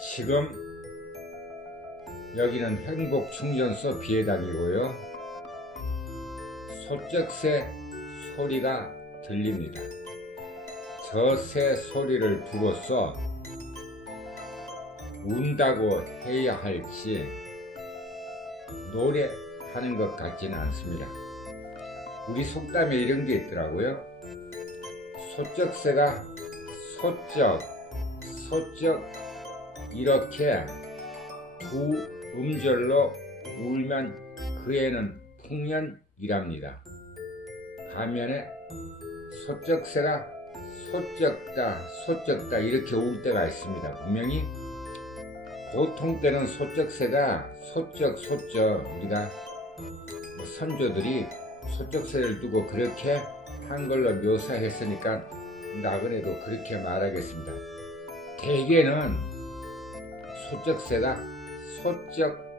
지금 여기는 행복충전소 비해당이고요. 소쩍새 소리가 들립니다. 저 새 소리를 두고서 운다고 해야 할지 노래하는 것 같지는 않습니다. 우리 속담에 이런 게 있더라고요. 소쩍새가 소쩍 이렇게 두 음절로 울면 그 애는 풍년이랍니다. 반면에 소쩍새가 소쩍다 이렇게 울 때가 있습니다. 분명히 보통 때는 소쩍새가 소쩍 우리가 선조들이 소쩍새를 두고 그렇게 한글로 묘사했으니까 나그네도 그렇게 말하겠습니다. 대개는 소쩍새가 소쩍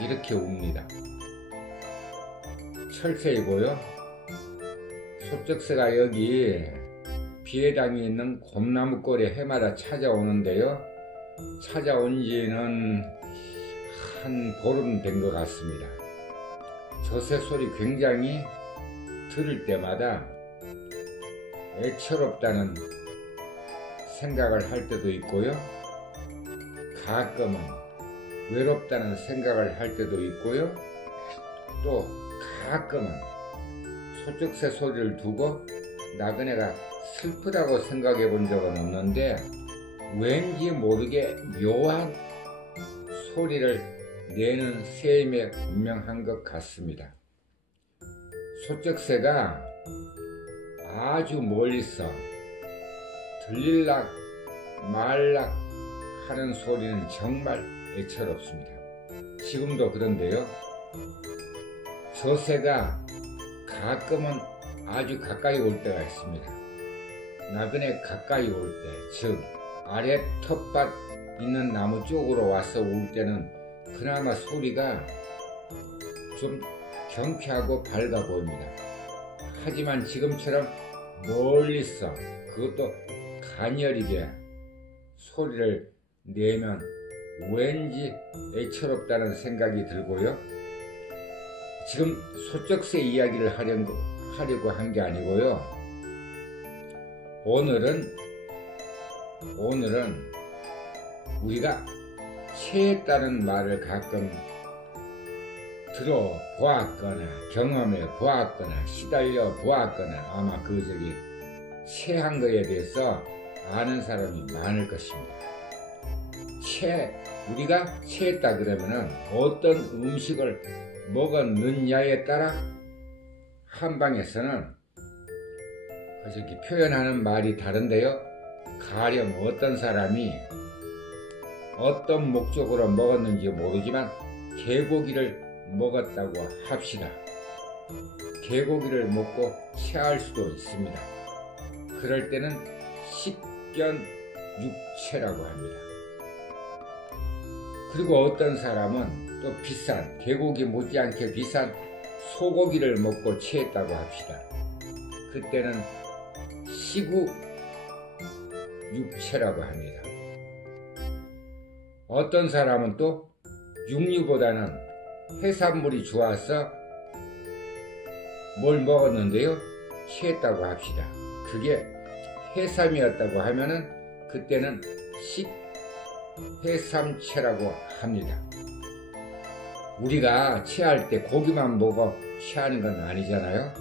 이렇게 웁니다. 철새이고요. 소쩍새가 여기 비해당이 있는 곰나무골에 해마다 찾아오는데요. 찾아온 지는 한 보름 된 것 같습니다. 저 새 소리 굉장히 들을 때마다 애처롭다는 생각을 할 때도 있고요. 가끔은 외롭다는 생각을 할 때도 있고요. 또 가끔은 소쩍새 소리를 두고 나그네가 슬프다고 생각해 본 적은 없는데 왠지 모르게 묘한 소리를 내는 셈에 분명한 것 같습니다. 소쩍새가 아주 멀리서 들릴락 말락 하는 소리는 정말 애처롭습니다. 지금도 그런데요. 저 새가 가끔은 아주 가까이 올 때가 있습니다. 나그네 가까이 올 때, 즉 아래 텃밭 있는 나무 쪽으로 와서 울 때는 그나마 소리가 좀 경쾌하고 밝아 보입니다. 하지만 지금처럼 멀리서 그것도 가녀리게 소리를 내면 왠지 애처롭다는 생각이 들고요. 지금 소쩍새 이야기를 하려고 한 게 아니고요. 오늘은 우리가 체했다는 말을 가끔 들어보았거나 경험해 보았거나 시달려 보았거나 아마 체한 거에 대해서 아는 사람이 많을 것입니다. 우리가 체했다 그러면은 어떤 음식을 먹었느냐에 따라 한방에서는 이렇게 표현하는 말이 다른데요. 가령 어떤 사람이 어떤 목적으로 먹었는지 모르지만 개고기를 먹었다고 합시다. 개고기를 먹고 체할 수도 있습니다. 그럴 때는 식견육체라고 합니다. 그리고 어떤 사람은 또 비싼 개고기 못지않게 비싼 소고기를 먹고 체했다고 합시다. 그때는 식우육체라고 합니다. 어떤 사람은 또 육류보다는 해산물이 좋아서 뭘 먹었는데요. 체했다고 합시다. 그게 해삼이었다고 하면은 그때는 식해삼체라고 합니다. 우리가 체할 때 고기만 먹어 체하는 건 아니잖아요.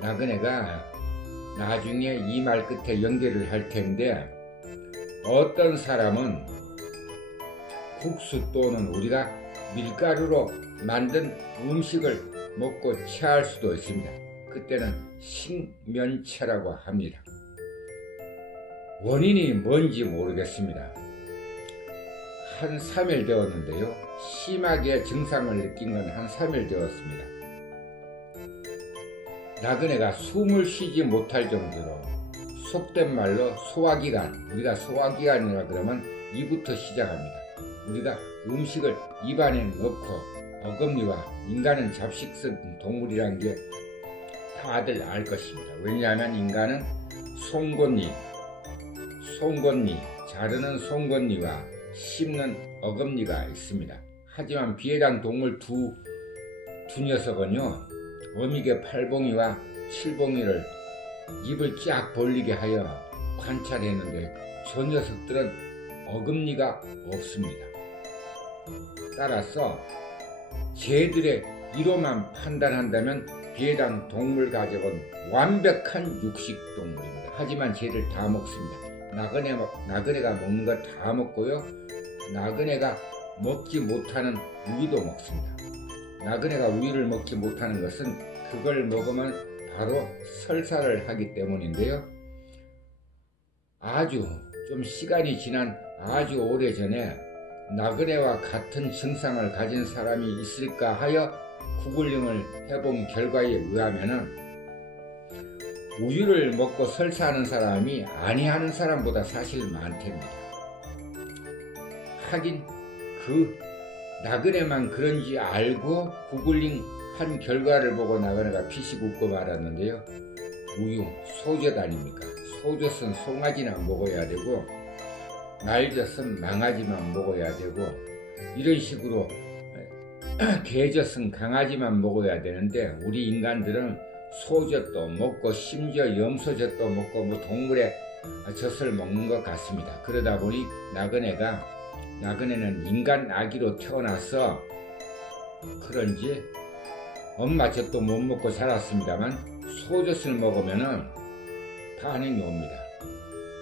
나그네가 나중에 이 말 끝에 연결을 할 텐데 어떤 사람은 국수 또는 우리가 밀가루로 만든 음식을 먹고 체할 수도 있습니다. 그때는 식면체라고 합니다. 원인이 뭔지 모르겠습니다. 한 3일 되었는데요. 심하게 증상을 느낀 건 한 3일 되었습니다. 나그네가 숨을 쉬지 못할 정도로 속된 말로 소화기관, 우리가 소화기관이라 그러면 이부터 시작합니다. 우리가 음식을 입안에 넣고 어금니와 인간은 잡식성 동물이란 게 다들 알 것입니다. 왜냐하면 인간은 송곳니, 송곳니, 자르는 송곳니와 씹는 어금니가 있습니다. 하지만 비해당 동물 두 녀석은요, 어미개 팔봉이와 칠봉이를 입을 쫙 벌리게 하여 관찰했는데 저 녀석들은 어금니가 없습니다. 따라서 쟤들의 이로만 판단한다면 비해당 동물 가족은 완벽한 육식 동물입니다. 하지만 쟤들 다 먹습니다. 나그네가 먹는 거 다 먹고요. 나그네가 먹지 못하는 우유도 먹습니다. 나그네가 우유를 먹지 못하는 것은 그걸 먹으면 바로 설사를 하기 때문인데요. 아주 좀 시간이 지난 아주 오래전에 나그네와 같은 증상을 가진 사람이 있을까 하여 구글링을 해본 결과에 의하면은 우유를 먹고 설사하는 사람이 아니하는 사람보다 사실 많답니다. 하긴 그 나그네만 그런지 알고 구글링 한 결과를 보고 나그네가 피식 웃고 말았는데요. 우유, 소젖 아닙니까? 소젖은 송아지나 먹어야 되고 말젖은 망아지만 먹어야 되고 이런 식으로 개젖은 강아지만 먹어야 되는데 우리 인간들은 소젖도 먹고 심지어 염소젖도 먹고 뭐 동물의 젖을 먹는 것 같습니다. 그러다 보니 나그네는 인간 아기로 태어나서 그런지 엄마 젖도 못 먹고 자랐습니다만 소젖을 먹으면은 반응이 옵니다.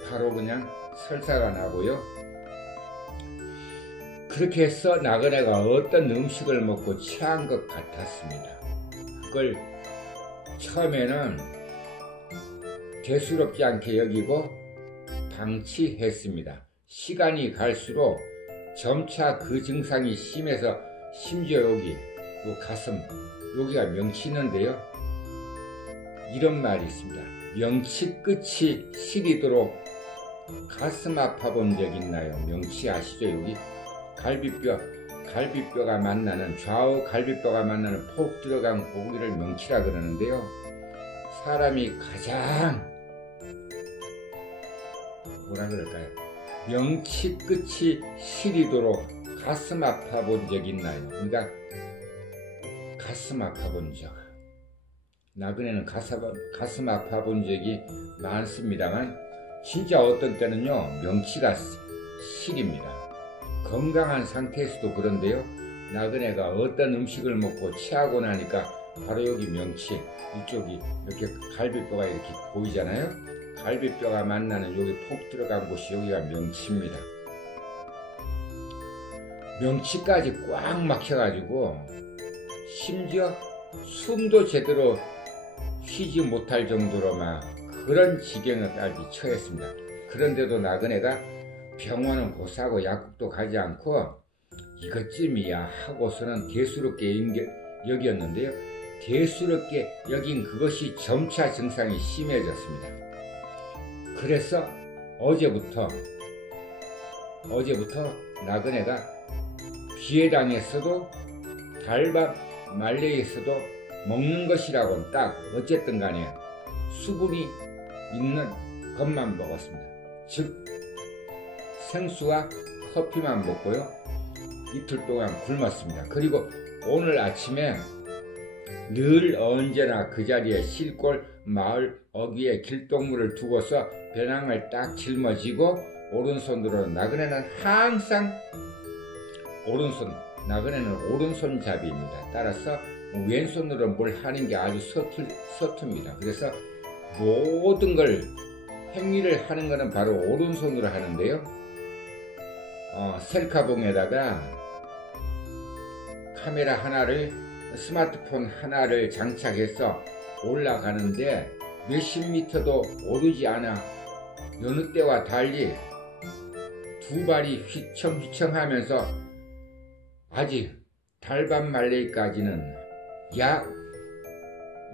바로 그냥 설사가 나고요. 그렇게 해서 나그네가 어떤 음식을 먹고 취한 것 같았습니다. 그걸 처음에는 대수롭지 않게 여기고 방치했습니다. 시간이 갈수록 점차 그 증상이 심해서 심지어 여기 요 가슴 여기가 명치는데요. 이런 말이 있습니다. 명치 끝이 시리도록 가슴 아파 본 적 있나요? 명치 아시죠? 여기 갈비뼈가 만나는 좌우 갈비뼈가 만나는 폭 들어간 고기를 명치라 그러는데요. 사람이 가장 뭐라 그럴까요? 명치 끝이 시리도록 가슴 아파 본 적 있나요? 그러니까 가슴 아파 본 적. 나그네는 가슴 아파 본 적이 많습니다만 진짜 어떤 때는요 명치가 시립니다. 건강한 상태에서도 그런데요. 나그네가 어떤 음식을 먹고 취하고 나니까 바로 여기 명치 이쪽이 이렇게 갈비뼈가 이렇게 보이잖아요. 갈비뼈가 만나는 여기 폭 들어간 곳이 여기가 명치입니다. 명치까지 꽉 막혀가지고 심지어 숨도 제대로 쉬지 못할 정도로 막 그런 지경에까지 처했습니다. 그런데도 나그네가 병원은 못 사고 약국도 가지 않고 이것쯤이야 하고서는 대수롭게 여겼는데요. 대수롭게 여긴 그것이 점차 증상이 심해졌습니다. 그래서 어제부터 나그네가 비해당에서도 달밥 말레이에서도 먹는 것이라고는 딱 어쨌든 간에 수분이 있는 것만 먹었습니다. 즉 생수와 커피만 먹고요. 이틀 동안 굶었습니다. 그리고 오늘 아침에 늘 언제나 그 자리에 실골 마을 어귀에 길동무를 두고서 배낭을 딱 짊어지고 오른손으로 나그네는 항상 나그네는 오른손잡이입니다. 따라서 왼손으로 뭘 하는 게 아주 서툽니다. 그래서 모든 걸 행위를 하는 것은 바로 오른손으로 하는데요. 셀카봉에다가 카메라 하나를 스마트폰 하나를 장착해서 올라가는데 몇십 미터도 오르지 않아 여느 때와 달리 두 발이 휘청휘청 하면서 아직 달밤 말레이까지는 약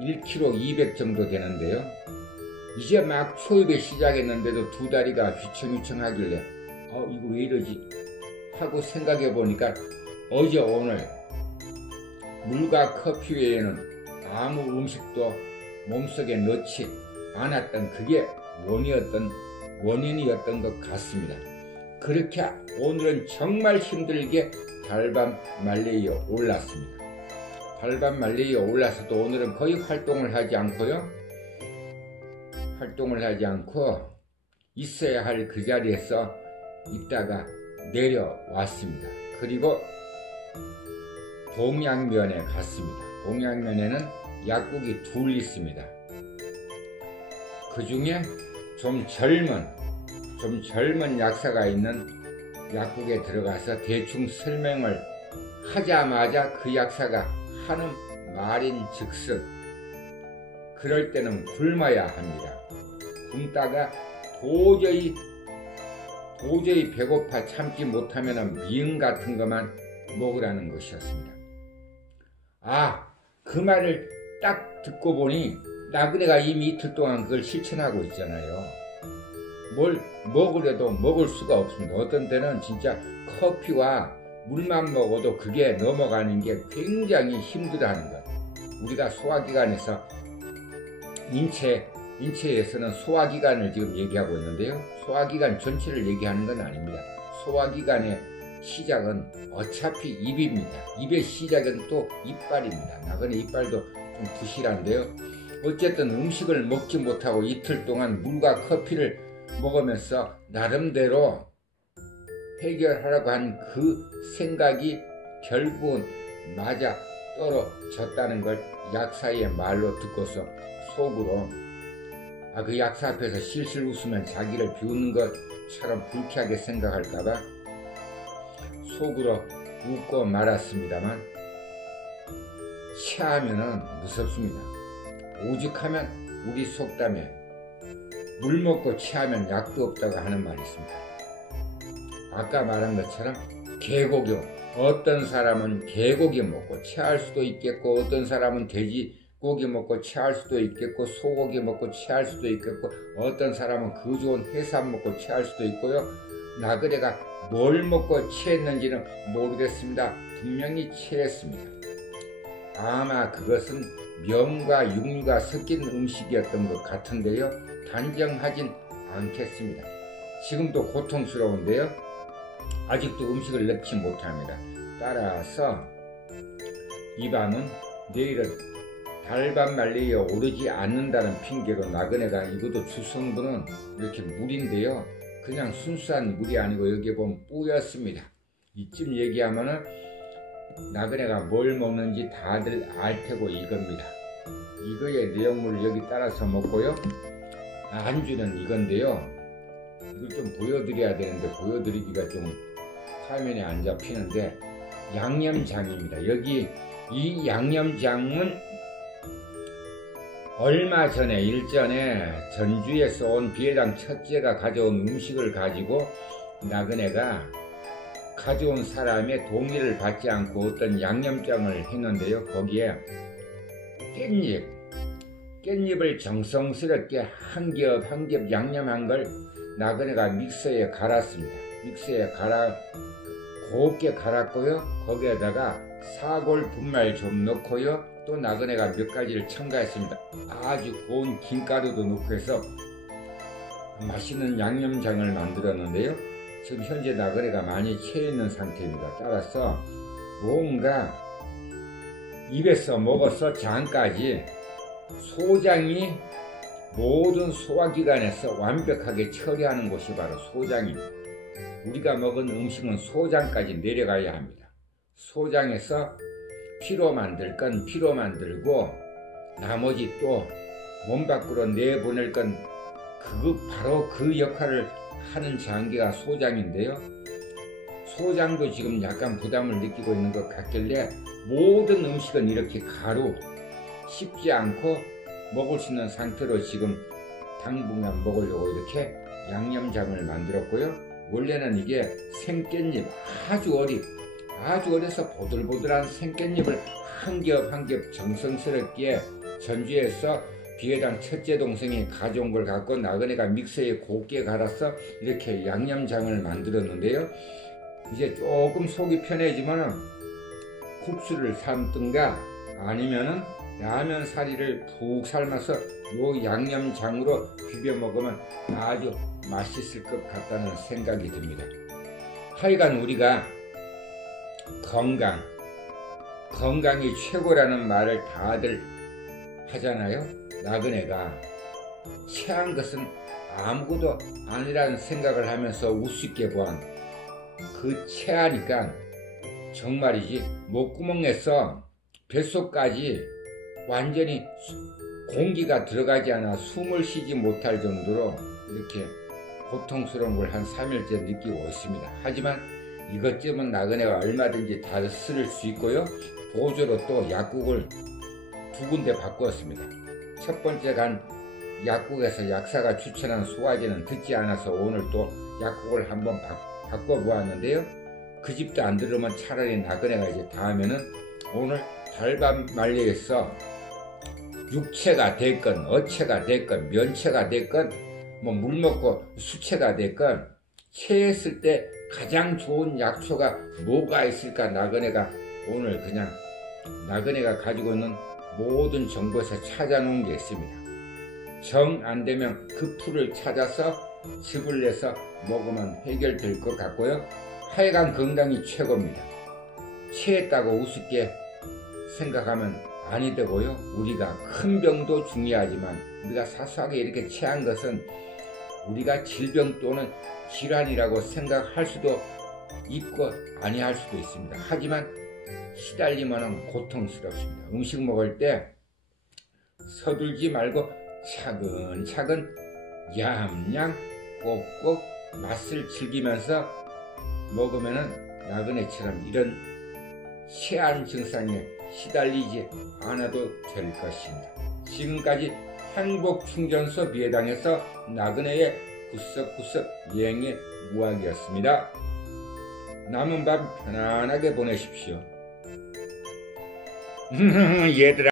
1km 200 정도 되는데요. 이제 막 초입에 시작했는데도 두 다리가 휘청휘청 하길래 이거 왜 이러지 하고 생각해 보니까 어제 오늘 물과 커피 외에는 아무 음식도 몸속에 넣지 않았던 그게 원이었던 원인이었던 것 같습니다. 그렇게 오늘은 정말 힘들게 달밤 말레이에 올랐습니다. 달밤 말레이에 올라서도 오늘은 거의 활동을 하지 않고 있어야 할 그 자리에서 있다가 내려왔습니다. 그리고 동양면에 갔습니다. 동양면에는 약국이 둘 있습니다. 그 중에 좀 젊은 약사가 있는 약국에 들어가서 대충 설명을 하자마자 그 약사가 하는 말인 즉슨 그럴 때는 굶어야 합니다. 굶다가 도저히 배고파 참지 못하면 미음 같은 것만 먹으라는 것이었습니다. 그 말을 딱 듣고 보니 나그네가 이미 이틀 동안 그걸 실천하고 있잖아요. 뭘 먹으려도 먹을 수가 없습니다. 어떤 때는 진짜 커피와 물만 먹어도 그게 넘어가는 게 굉장히 힘들어하는 것. 우리가 소화기관에서 인체에서는 소화기관을 지금 얘기하고 있는데요. 소화기관 전체를 얘기하는 건 아닙니다. 소화기관의 시작은 어차피 입입니다. 입의 시작은 또 이빨입니다. 나그네 이빨도 좀 부실한데요. 어쨌든 음식을 먹지 못하고 이틀 동안 물과 커피를 먹으면서 나름대로 해결하라고 한 그 생각이 결국은 맞아 떨어졌다는 걸 약사의 말로 듣고서 속으로 그 약사 앞에서 실실 웃으면 자기를 비웃는 것처럼 불쾌하게 생각할까봐 속으로 웃고 말았습니다만 체하면은 무섭습니다. 오죽하면 우리 속담에 물 먹고 체하면 약도 없다고 하는 말이 있습니다. 아까 말한 것처럼 개고기, 어떤 사람은 개고기 먹고 체할 수도 있겠고 어떤 사람은 돼지고기 먹고 체할 수도 있겠고 소고기 먹고 체할 수도 있겠고 어떤 사람은 그 좋은 해삼 먹고 체할 수도 있고요. 나그네가 뭘 먹고 체했는지는 모르겠습니다. 분명히 체했습니다. 아마 그것은 면과 육류가 섞인 음식이었던 것 같은데요. 단정하진 않겠습니다. 지금도 고통스러운데요. 아직도 음식을 넣지 못합니다. 따라서 이 밤은 내일은 달밤 말레이에 오르지 않는다는 핑계로 나그네가 이것도 주성분은 이렇게 물인데요. 그냥 순수한 물이 아니고 여기에 보면 뿌였습니다. 이쯤 얘기하면은 나그네가 뭘 먹는지 다들 알 테고 이겁니다. 이거의 내용물을 여기 따라서 먹고요. 안주는 이건데요. 이걸 좀 보여드려야 되는데 보여드리기가 좀 화면에 안 잡히는데 양념장입니다. 여기 이 양념장은 얼마 전에 일전에 전주에서 온 비회당 첫째가 가져온 음식을 가지고 나그네가 가져온 사람의 동의를 받지 않고 어떤 양념장을 했는데요. 거기에 깻잎을 정성스럽게 한 겹 한 겹 양념한 걸 나그네가 믹서에 갈았습니다. 믹서에 곱게 갈았고요. 거기에다가 사골 분말 좀 넣고요. 또 나그네가 몇 가지를 첨가했습니다. 아주 고운 김가루도 넣고 해서 맛있는 양념장을 만들었는데요. 지금 현재 나그네가 많이 채 있는 상태입니다. 따라서 뭔가 입에서 먹어서 장까지 소장이 모든 소화기관에서 완벽하게 처리하는 곳이 바로 소장입니다. 우리가 먹은 음식은 소장까지 내려가야 합니다. 소장에서 피로 만들 건 피로 만들고 나머지 또 몸 밖으로 내보낼 건 바로 그 역할을 하는 장기가 소장인데요. 소장도 지금 약간 부담을 느끼고 있는 것 같길래 모든 음식은 이렇게 가루 씹지 않고 먹을 수 있는 상태로 지금 당분간 먹으려고 이렇게 양념장을 만들었고요. 원래는 이게 생깻잎 아주 어려서 보들보들한 생깻잎을 한 겹 한 겹 정성스럽게 전주에서 비회당 첫째 동생이 가져온 걸 갖고 나그네가 믹서에 곱게 갈아서 이렇게 양념장을 만들었는데요. 이제 조금 속이 편해지면 국수를 삶든가 아니면은 라면 사리를 푹 삶아서 요 양념장으로 비벼 먹으면 아주 맛있을 것 같다는 생각이 듭니다. 하여간 우리가 건강이 최고라는 말을 다들 하잖아요. 나그네가 체한 것은 아무것도 아니라는 생각을 하면서 우습게 보안 그 체하니까 정말이지 목구멍에서 뱃속까지 완전히 공기가 들어가지 않아 숨을 쉬지 못할 정도로 이렇게 고통스러운 걸 한 3일째 느끼고 있습니다. 하지만 이것쯤은 나그네가 얼마든지 다 쓸 수 있고요. 보조로 또 약국을 2군데 바꾸었습니다. 첫 번째 간 약국에서 약사가 추천한 소화제는 듣지 않아서 오늘 또 약국을 한번 바꿔보았는데요. 그 집도 안 들으면 차라리 나그네가 이제 다음에는 오늘 달밤말려에서 육체가 됐건 어체가 됐건 면체가 됐건 뭐 물 먹고 수체가 됐건 체했을 때 가장 좋은 약초가 뭐가 있을까 나그네가 오늘 그냥 나그네가 가지고 있는 모든 정보에서 찾아놓은 게 있습니다. 정 안되면 그 풀을 찾아서 즙을 내서 먹으면 해결될 것 같고요. 하여간 건강이 최고입니다. 체했다고 우습게 생각하면 아니 되고요. 우리가 큰 병도 중요하지만 우리가 사소하게 이렇게 체한 것은 우리가 질병 또는 질환이라고 생각할 수도 있고 아니할 수도 있습니다. 하지만 시달리면 고통스럽습니다. 음식 먹을 때 서둘지 말고 차근차근 얌얌 꼭꼭 맛을 즐기면서 먹으면 나그네처럼 이런 체한 증상에 시달리지 않아도 될 것입니다. 지금까지 행복충전소 비회당에서 나그네의 구석구석 여행의 무학이었습니다. 남은 밤 편안하게 보내십시오. 얘들아.